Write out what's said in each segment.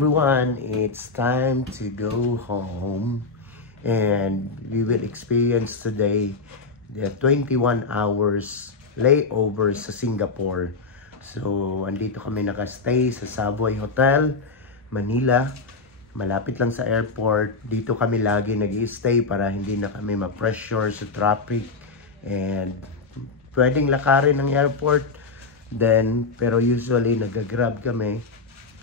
everyone, it's time to go home and we will experience today the 21 hours layover sa Singapore. So, andito kami nakastay sa Savoy Hotel, Manila. Malapit lang sa airport. Dito kami lagi nag-i-stay para hindi na kami ma-pressure sa traffic. And pwedeng lakarin ng airport. Then, pero usually nag-grab kami.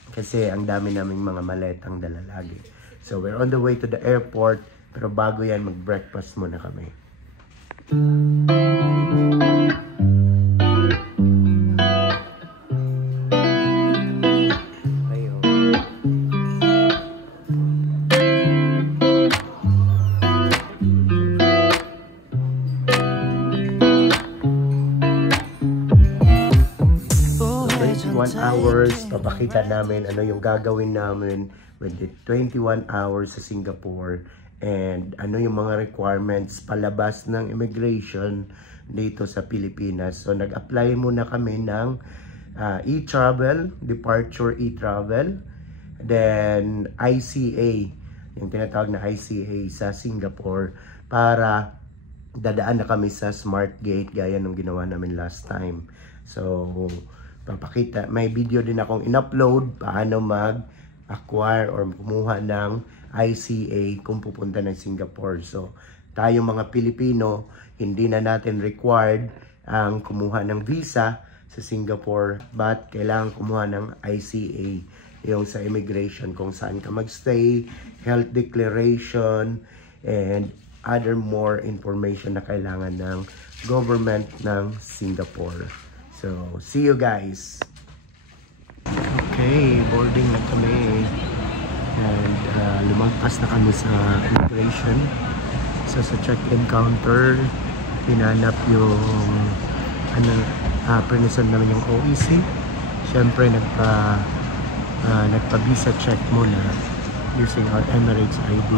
Kasi ang dami naming mga maletang dala lagi. So we're on the way to the airport. Pero bago yan, mag-breakfast muna kami. Hours, papakita namin ano yung gagawin namin with the 21 hours sa Singapore and ano yung mga requirements palabas ng immigration dito sa Pilipinas. So nag-apply muna kami ng e-travel, departure e-travel, then ICA, yung tinatawag na ICA sa Singapore para dadaan na kami sa Smart Gate gaya nung ginawa namin last time. So papakita, may video din akong in-upload paano mag-acquire or kumuha ng ICA kung pupunta ng Singapore. So, tayo mga Pilipino, hindi na natin required ang kumuha ng visa sa Singapore, but kailangan kumuha ng ICA, yung sa immigration kung saan ka magstay, health declaration, and other more information na kailangan ng government ng Singapore. So, see you guys. Okay, boarding na kami. And lumagpas na kami sa immigration. So, sa check-in counter, pinanap yung prinisan namin yung OEC. Siyempre, nagpa-visa check muna using our Emirates ID.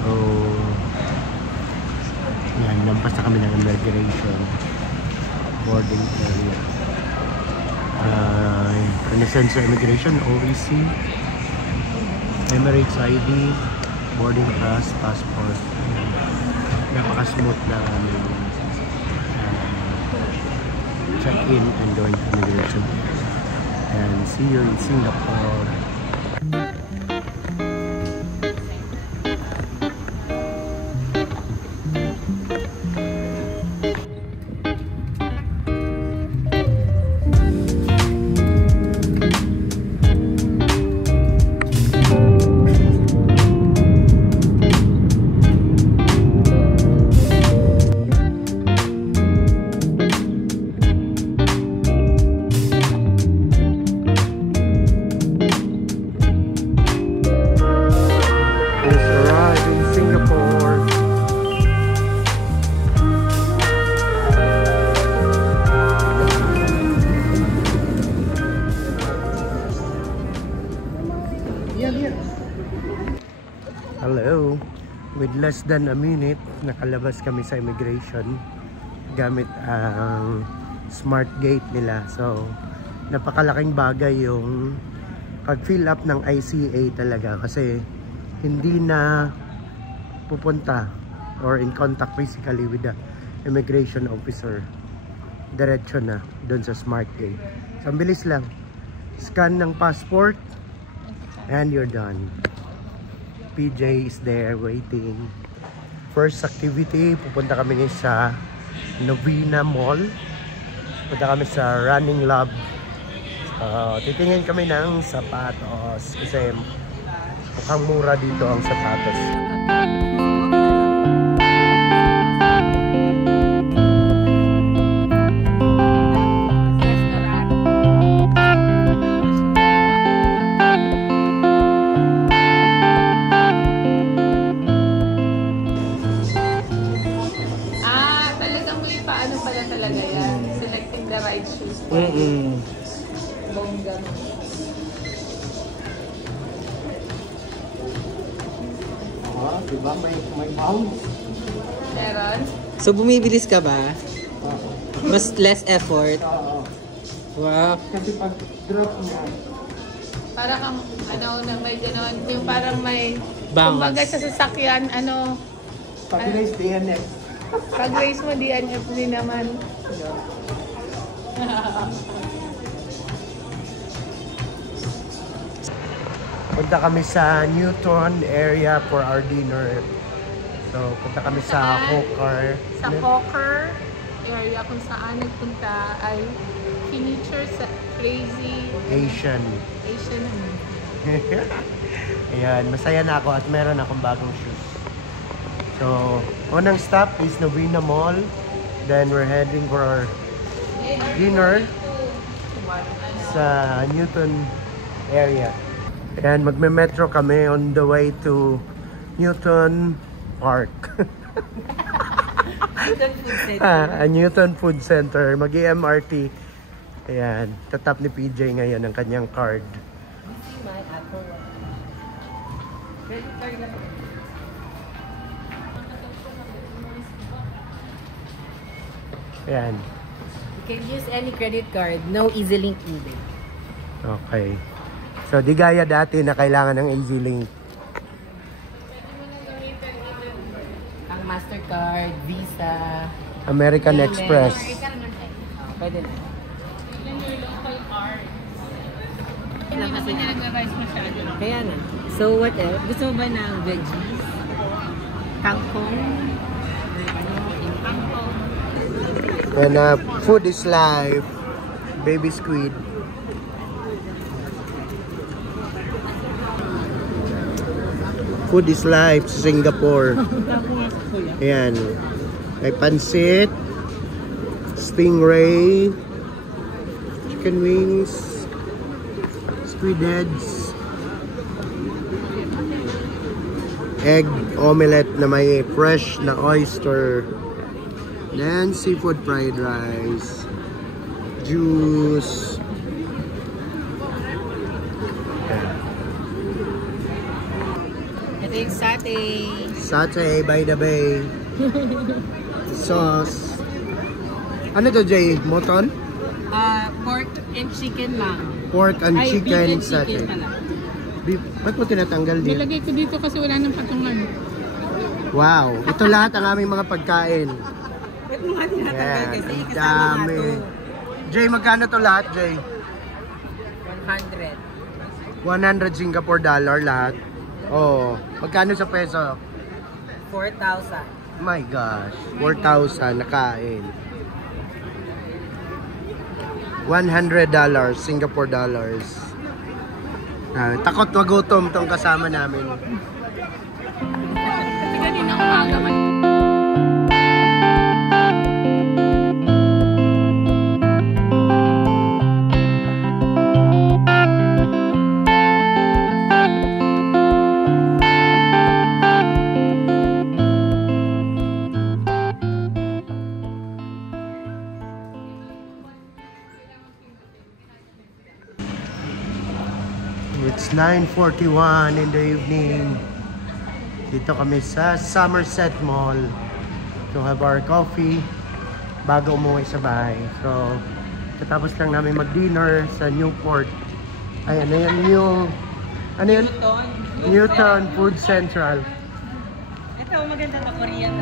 So, yan, lampas na kami ng immigration. Boarding area. Present sa immigration, OEC, Emirates ID, boarding pass, passport. Napaka-smooth na check-in and going to immigration. And see you in Singapore. Hello, with less than a minute nakalabas kami sa immigration gamit ang Smart Gate nila. So napakalaking bagay yung pag-fill up ng ICA talaga kasi hindi na pupunta or in contact physically with the immigration officer. Diretso na doon sa Smart Gate. So ang bilis lang, scan ng passport and you're done. PJ is there waiting. First activity, pupunta kami sa Novena Mall. Pupunta kami sa Running Lab. Titingin kami ng sapatos kasi mukhang mura dito ang sapatos. Bongga. Diba may bounce? Meron? So bumibilis ka ba? Mas less effort? Oo. Wow. Kasi pag drop niya, Para kang, ano, na may gano'n. Yung parang may, Bangas. kumbaga sa sasakyan, ano, Pag-race DNF. pag race mo, DNF din naman. Punta kami sa Newton area for our dinner. So, punta kami sa Hawker. Sa Hawker area kung saan nagpunta ay furniture sa Crazy Asian. Asian. Ayan, masaya na ako at meron akong bagong shoes. So, unang stop is Novena Mall. Then we're heading for our dinner sa Newton area. Ayan, magme-metro kami on the way to Newton Park. Newton Food Center. Mag-MRT. Ayan, tatap ni PJ ngayon ang kanyang card. Ayan. You can use any credit card, no EasyLink needed. Okay. So, di gaya dati na kailangan ng EasyLink. Ang MasterCard, Visa, American Express. pwede na. Hindi naman niya nag-rice masyado. Kaya na. So what else? Gusto mo ba ng veggies? Kangkong? And food is life. Baby squid. Food is life sa Singapore. Ayan. May pansit, stingray, chicken wings, squid heads, egg omelette na may fresh na oyster, then seafood fried rice, juice. Ito yung satay. Satay by the bay. Sauce. Ano to, Jay? Moton? Pork and chicken lang. Pork and Ay, chicken beef and satay. chicken pala. Beef. Ba't mo tinatanggal din? Nilagay ko dito kasi wala nang patungan. Wow. Ito lahat ang aming mga pagkain. Ba't mo nga tinatanggal Yan. kasi? Ang Kasama nga dami. to. Jay, magkano to lahat, Jay? 100. 100 Singapore dollar lahat. Oh, magkano sa peso? 4,000. My gosh, 4,000 nakain. $100 Singapore dollars. Takot magutom tong kasama namin. Kasi kanina umaga man. It's 9:41 in the evening. Dito kami sa Somerset Mall to have our coffee bago umuwi sa bahay. So, katapos lang namin mag-dinner sa Newport. Ay, ano yun? Ano yun? Newton Food Central. Ito, maganda na Korean.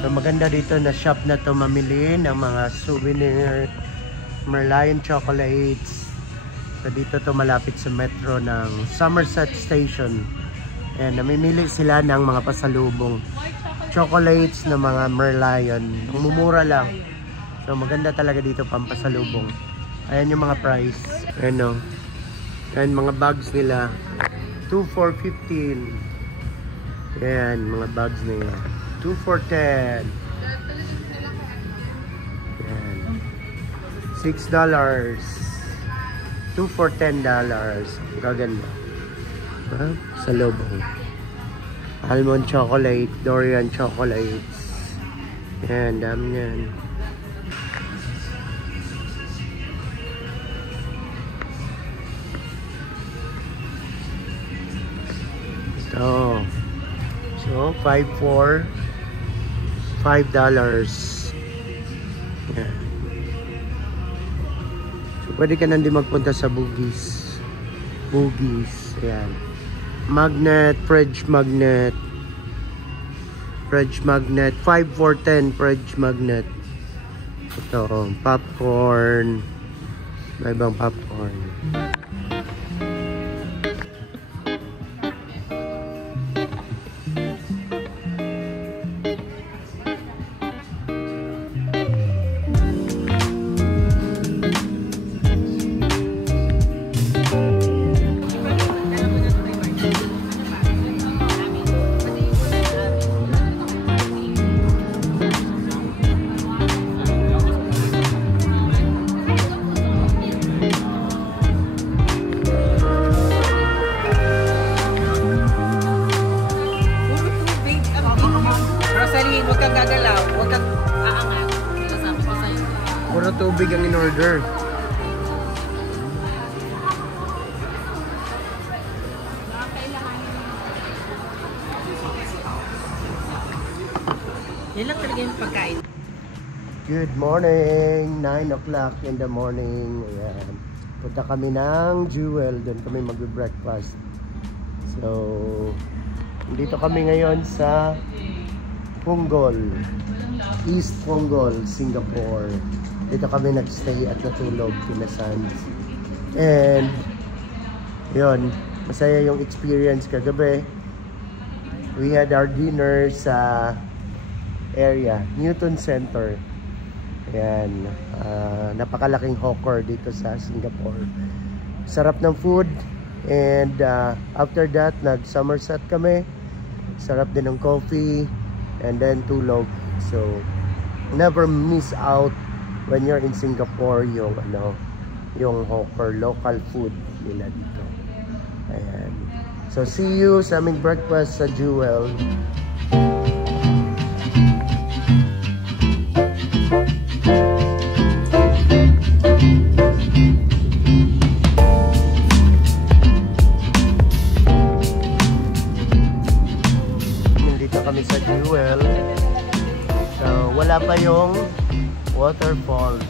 So maganda dito na shop na to mamili ng mga souvenir, Merlion chocolates. So dito to malapit sa metro ng Somerset Station. And namimili sila ng mga pasalubong. Chocolates na mga Merlion. Mumura lang. So maganda talaga dito pampasalubong. Ayan yung mga price. Ayan o. Ayan mga bags nila. 2 for 15. Ayan mga bags nila. 2 for 10. Yan. $6. 2 for $10. Gaganda. Ha? Sa loob. Almond chocolate, durian chocolates. Yan, dami yan. Ito. So, Oh, 5 $5. Yeah. So, pwede ka nandi magpunta sa Bugis. Bugis. Ayan. Magnet, fridge magnet. Fridge magnet. 5 for 10 fridge magnet. Ito, popcorn. May ibang popcorn. Huwag kang gagalaw, huwag kang aangat. Sasabi ko sa'yo. Puro tubig ang in-order. Yan lang talaga yung pagkain. Good morning! 9 o'clock in the morning. Ayan. Punta kami ng Jewel. Doon kami mag-breakfast. So, dito kami ngayon sa Punggol, East Punggol, Singapore. Dito kami nagstay at natulog kina Sans. And yun, masaya yung experience kagabi. We had our dinner sa area, Newton Center. Ayan, napakalaking hawker dito sa Singapore. Sarap ng food. And after that, nag-Somerset kami. Sarap din ng coffee. And then tulog. So never miss out when you're in Singapore yung yung hawker, local food nila dito. Ayan. So see you sa aming breakfast sa Jewel. Kami sa Jewel. So wala pa yung waterfalls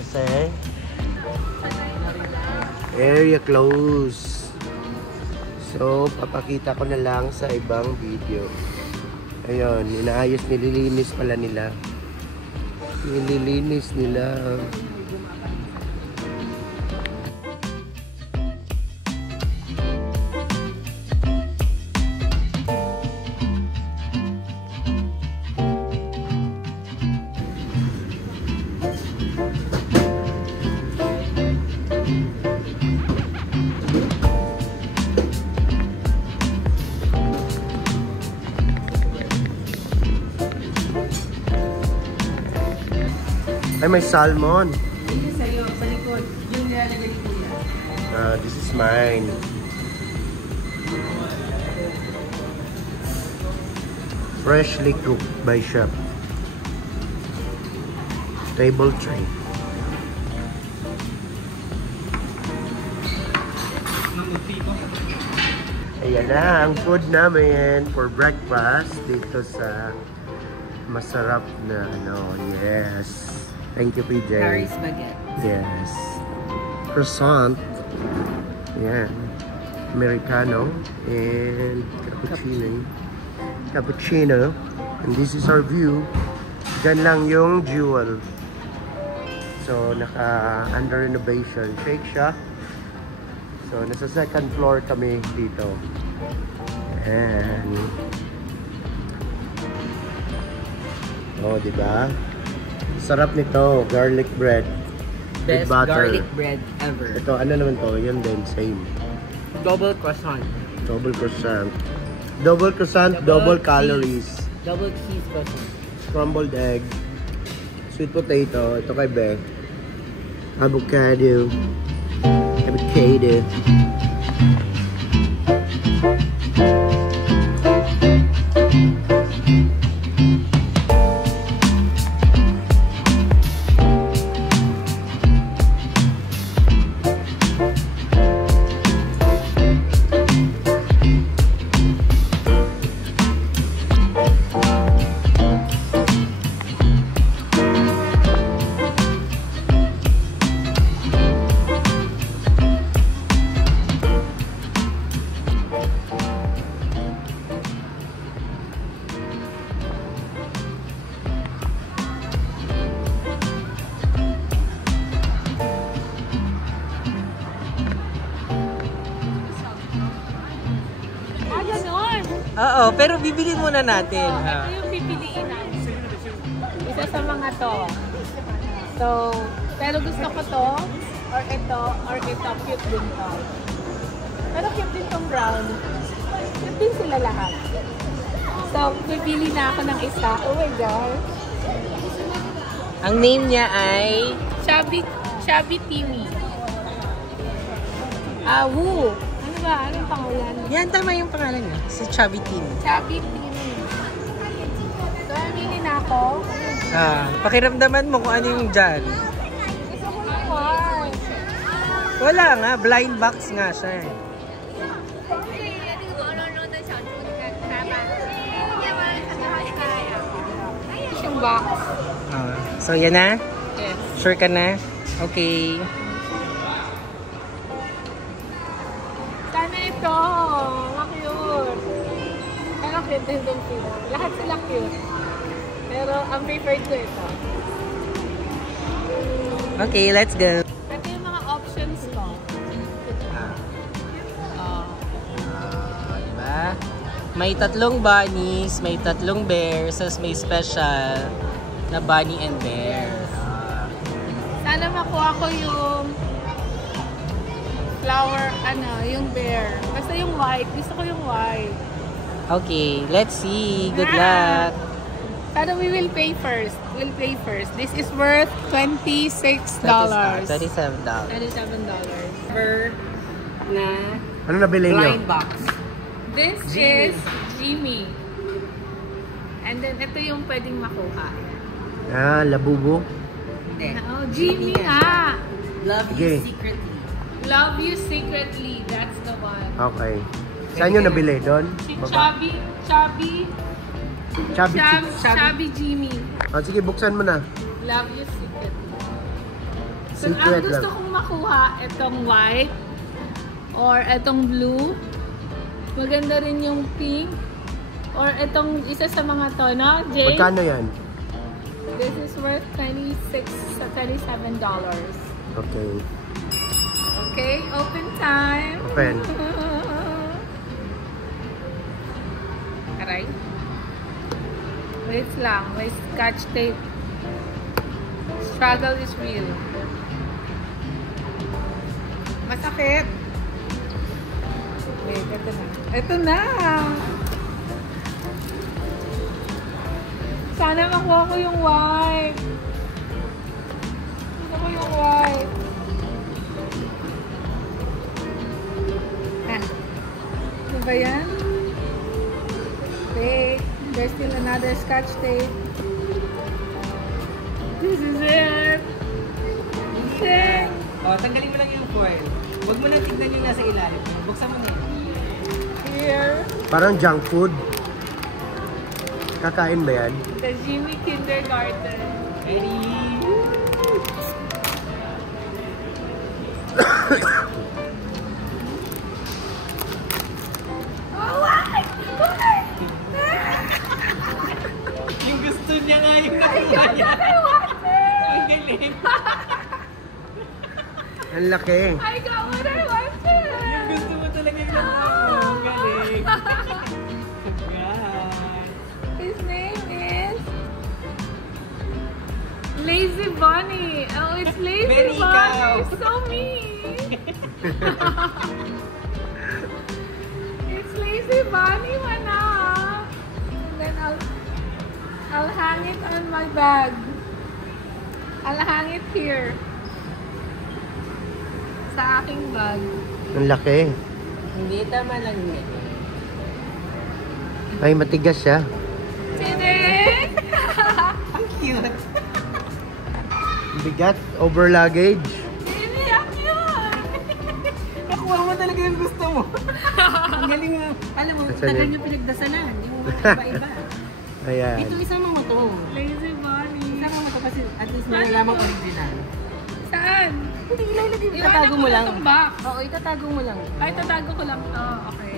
kasi area close. So papakita ko na lang sa ibang video. Ayun, inaayos, nililinis pala nila. Nililinis nila. Ay, may salmon. Ito sa'yo, sa likod. Yung nilalagay ni Kuya. This is mine. Freshly cooked by chef. Table tray. Ayan na ang food namin for breakfast dito sa masarap na yes. Thank you, PJ. Paris baguette. Yes. Croissant. Yeah. Americano. And cappuccino. Cappuccino. And this is our view. Diyan lang yung Jewel. So, under renovation. Shake Shack. So, nasa second floor kami dito. And oh, diba? Sarap nito, garlic bread. Best with butter. garlic bread ever. Ito, ano naman to? Yun din, same. Double croissant. Double croissant. Double croissant, double calories. Double cheese croissant. Scrambled egg. Sweet potato. Ito kay Beth. Avocado. Avocado. Oo, pero bibilin muna natin. Ito yung pipiliin natin. Isa sa mga to. So, pero gusto ko to, or ito, cute din to. Pero cute din tong brown. Cute din sila lahat. So, pipili na ako ng isa. Oh my God. Ang name niya ay... Chubby Timmy. Woo. Ano ba? Anong pangalan? Yan, tama yung pangalan niya. Si Chubby Team. Chubby Timmy. So, aminin na ako. Pakiramdaman mo kung ano yung dyan. Gusto ko ng white. Wala nga, blind box nga siya eh. Ito yung box. So, yan na? Yes. Sure ka na? Okay. Sana ito. Cute. Pero cute din itong sila. Lahat sila cute. Pero ang preferred ko ito. Okay, let's go. Ito yung mga options ko. Diba? May 3 bunnies, may 3 bears, tapos may special na bunny and bear. Sana makuha ko yung flower, yung bear. Basta yung white. Gusto ko yung white. Okay, let's see. Good luck. Pero we will pay first. We'll pay first. This is worth $26. $37. $37. Na Ano nabili niyo? blind box. This is Jimmy. And then, ito yung pwedeng makuha. Labubo. Hindi. Oh, Jimmy nga! Love Sige. you secretly. Love you secretly. That's the one. Okay. Saan nyo nabili? Doon? Si Baba? Chubby Jimmy. Sige, buksan mo na. Love you secretly. So, Secret ang gusto lang. kong makuha, itong white or itong blue. Maganda rin yung pink. Or itong isa sa mga to, no? Jay? Magkano yan? This is worth $27. Okay. Okay, open time. Open. Aray. Wait lang, may scotch tape. Struggle is real. Masakit. Wait, ito na. Ito na! Sana makuha ko yung white. Gusto ko yung white. Ano ba yan? Wait, there's still another scotch tape. This is it! Shit! Tanggalin mo lang yung foil. Huwag mo lang tignan yung nasa ilalim. Buksan mo na yun. Here, Parang junk food. Kakain ba yan? the Jimmy Kindergarten. Ready? Oh, what? Yung gusto niya nga yung I nakuha niya. want it! Ang galing. Ang laki. I got what I wanted! Yung gusto mo talaga yung nakuha. Ang galing. Yan. His name is Lazy Bunny. Oh, it's Lazy Very Bunny. ikaw. It's so mean. It's Lazy Bunny, mana. And then I'll hang it on my bag. I'll hang it here. Sa aking bag. Ang laki. Hindi, tama lang yun. Ay, matigas siya. Tinik! Ang cute. Bigat. Over luggage. Tiniyak yun! Nakuha mo talaga yung gusto mo. Ang galing mo. Alam mo, Nasaan tagal yun? yung pinagdasalan. Yung iba-iba. Ayan. Ito isama mo to. Lazy Bunny. Isama mo to kasi at least malalamang original. Saan? Hindi, ilalagay mo. Iwanan Itatago ko mo na lang. tong box. Oo, itatago mo lang. Ay, tatago ko lang to. Okay.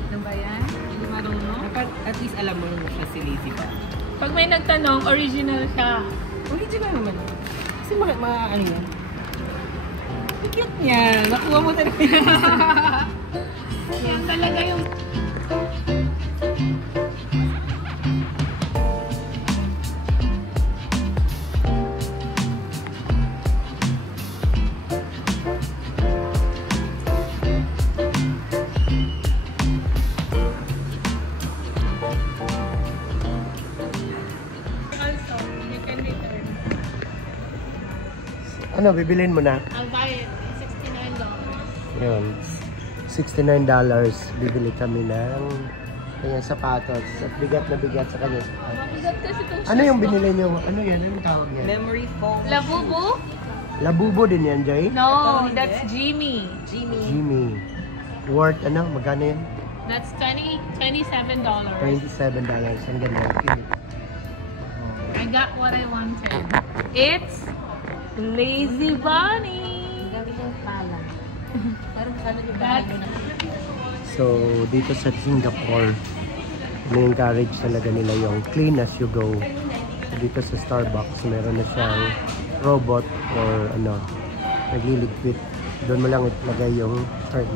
Ano ba yan? Hindi marunong? Dapat at least alam mo na siya si Lazy ba? Pag may nagtanong, original siya. Original naman. Kasi ano yan. Ang cute niya. Nakuha mo talaga yun. Yan talaga yung Ano, bibilin mo na? I'll buy it. $69. Yun. $69. Bibili kami ng kanyang sapatos. At bigat na bigat sa kanyang sapatos. Mabigat kasi itong Ano yung binili nyo? Ano yan? Anong tawag yan? Memory foam. Labubu? Labubo din yan, Jay? No, that's Jimmy. Jimmy. Worth, ano? Magkano yan? That's $27. $27. Ang ganda. Cute. I got what I wanted. It's Lazy Bunny. So, dito sa Singapore, na-encourage talaga nila yung clean as you go. So, dito sa Starbucks, meron na siyang robot or ano, nagliligpit. Doon mo lang itlagay yung card.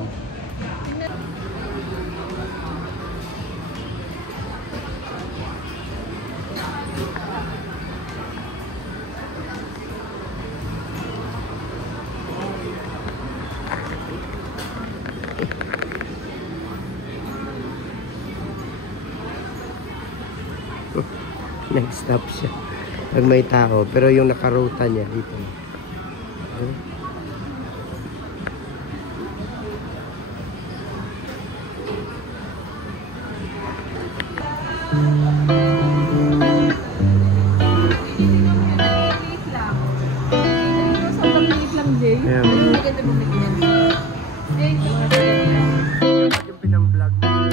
Nag-stop siya pag may tao, pero yung nakaruta niya dito. Sobrang liit lang, Jay. Ayan. Yung pinang-vlog mo.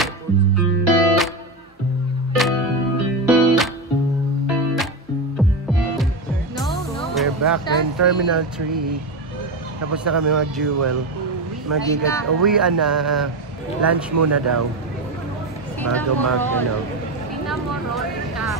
We're back in Terminal 3. Tapos na kami mag-jewel. Magigat. Uwian na. Lunch muna daw. Bago mag-ano. Cinnamon siya.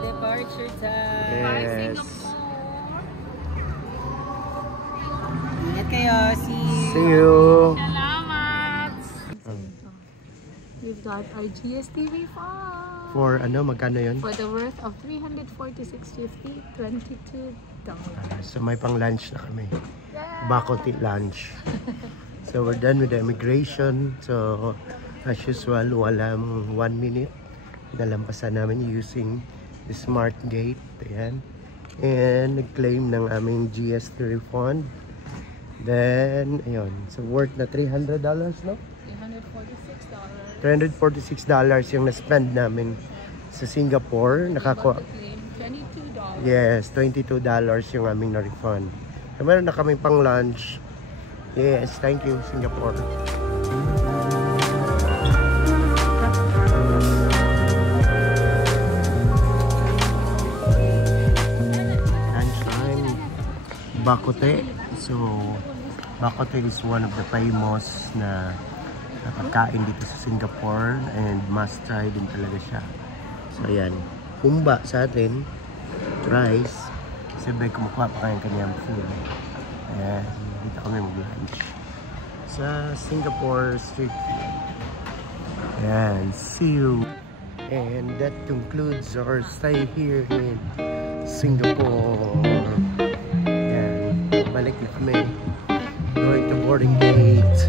Departure time. Bye, Yes. Singapore. Ingat kayo. See you. Salamat. We've got our GSTV fund. For ano, magkano yun? For the worth of $346.50, $22. So may pang lunch na kami. Bacotti lunch. So we're done with the immigration. So as usual, walang 1 minute. Nalampasan namin using the smart gate. Ayan. And nag-claim ng aming GST refund. Then, ayun. So worth na $300, no? $346 yung na-spend namin sa Singapore. Nakakuha. $22. Yes, $22 yung aming na-refund. So, meron na kami pang lunch. Yes, thank you, Singapore. Lunchtime, Bacotti. So, Bacotti is one of the famous na pagkain dito sa Singapore and must try din talaga siya. So, ayan. Humba sa atin. Rice. Kasi may kumukuha pa kayang kanyang food. Ayan. Dito kami mag-lunch. Sa Singapore street food. Ayan. See you. And that concludes our stay here in Singapore. Ayan. Balik na kami. Going to boarding gate.